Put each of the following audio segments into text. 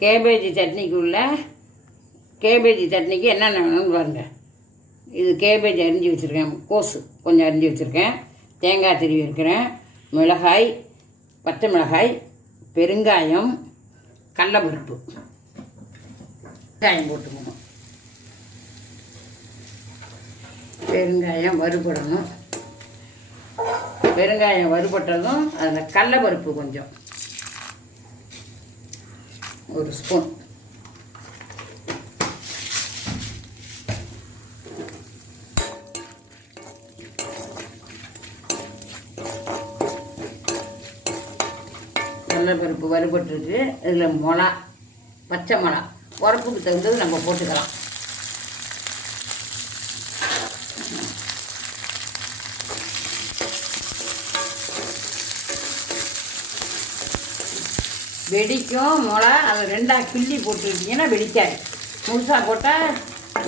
Cabbage சட்னிக்குள்ள cabbage சட்னிக்கு என்னென்ன வேணும்னு பாருங்கள் இது கேபேஜ் அரிஞ்சு வச்சுருக்கேன். கோஸு கொஞ்சம் அரிஞ்சு வச்சுருக்கேன். தேங்காய் திருவி இருக்கிறேன். மிளகாய் பச்சை மிளகாய் பெருங்காயம் கடலப்பருப்பு. காயம் போட்டுக்கணும். பெருங்காயம் வறுபடணும். பெருங்காயம் வறுபட்டதும் அதில் கடலப்பருப்பு கொஞ்சம். ஒரு ஸ்பூன் கடலைப்பருப்பு வறுபட்டுருக்கு. இதில் மிளா பச்சை மிளா உரப்புக்கு தகுந்தது நம்ம போட்டுக்கலாம். வெடிக்கும் மிளகா அதை ரெண்டாக கிள்ளி போட்டுக்கிட்டிங்கன்னா வெடிக்காது. முழுசாக போட்டால்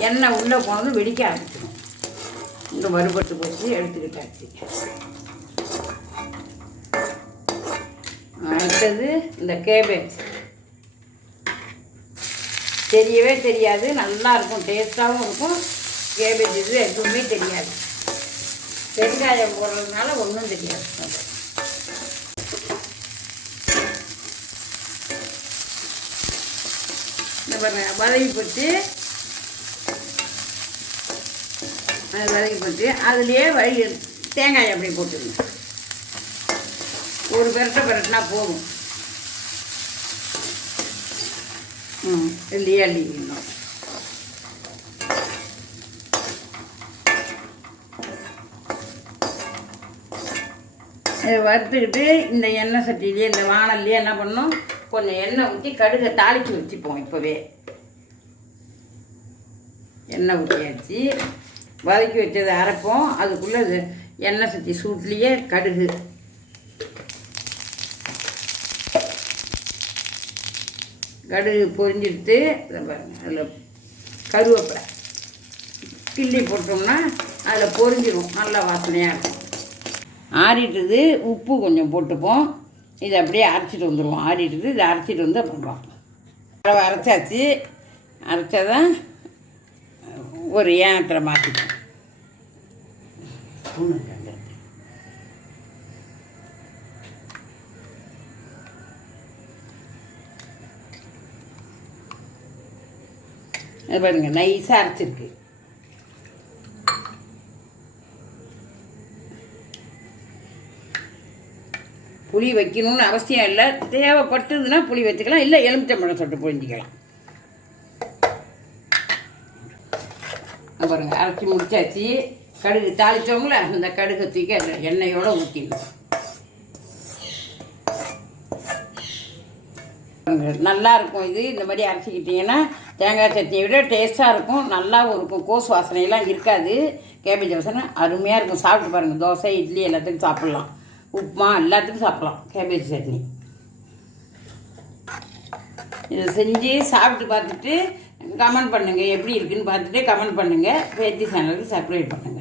எண்ணெய் உள்ளே போனதும் வெடிக்க ஆரம்பிச்சிடும். இந்த வறுபட்டு போச்சு எடுத்துக்கிட்டாச்சு. அடுத்தது இந்த கேபேஜ் தெரியவே தெரியாது நல்லா இருக்கும் டேஸ்ட்டாகவும் இருக்கும். கேபேஜ் இது எதுவுமே தெரியாது. பெருங்காயம் போடுறதுனால ஒன்றும் தெரியாது. பாருங்கள் வதவி போட்டு அது வதவி போட்டு அதுலேயே வழி தேங்காய் அப்படி போட்டுருங்க. ஒரு பெரட்டை பெரட்டினா போகும் ம் இல்லையே அள்ளிக்கணும் வறுத்துக்கிட்டு இந்த எண்ணெய் சட்டிலேயே இந்த வானல்லையே என்ன பண்ணும் கொஞ்சம் எண்ணெய் ஊற்றி கடுகை தாளித்து வச்சுப்போம் இப்போவே. எண்ணெய் ஊற்றியாச்சு வதக்கி வச்சதை அரைப்போம். அதுக்குள்ளே அது எண்ணெய் சுற்றி சூட்லேயே கடுகு. கடுகு பொரிஞ்சிடுத்து அதில் கருவேப்பிலை கிள்ளி போட்டோம்னா அதில் பொரிஞ்சிடும் நல்லா வாசனையாக இருக்கும். ஆறிட்டுது உப்பு கொஞ்சம் போட்டுப்போம். இதை அப்படியே அரைச்சிட்டு வந்துடுவோம். ஆறிட்டுது இதை அரைச்சிட்டு வந்து அப்புறம் பார்ப்போம். அளவு அரைச்சாச்சு. அரைச்சாதான் ஒரு ஏனத்தில் மாற்றிப்போம் ஸ்பூன் அங்கே இருக்கு. அது பாருங்க நைஸாக அரைச்சிருக்கு. புளி வைக்கணும்னு அவசியம் இல்லை. தேவைப்பட்டதுன்னா புளி வச்சுக்கலாம் இல்லை எலுமிச்சம்பழம் சொட்டு புழிஞ்சிக்கலாம். பாருங்க அரைச்சி முடிச்சாச்சு. கடுகு தாளித்தவங்கள அந்த கடுகு தூக்கி அதில் எண்ணெயோடு ஊற்றிடணும் நல்லா இருக்கும் இது. இந்த மாதிரி அரைச்சிக்கிட்டிங்கன்னா தேங்காய் சட்னியை விட டேஸ்ட்டாக இருக்கும். நல்லாவும் இருக்கும். கோஸ் வாசனையெல்லாம் இருக்காது. கேபேஜ் வாசனை அருமையாக இருக்கும். சாப்பிட்டு பாருங்கள் தோசை இட்லி எல்லாத்துக்கும் சாப்பிட்லாம். உப்புமா எல்லாத்துக்கும் சாப்பிட்லாம். கேபேஜ் சட்னி. இதை செஞ்சு சாப்பிட்டு பார்த்துட்டு கமெண்ட் பண்ணுங்கள் எப்படி இருக்குன்னு பார்த்துட்டு கமெண்ட் பண்ணுங்கள் பேத்தி சேனலுக்கு சப்ஸ்கிரைப் பண்ணுங்கள்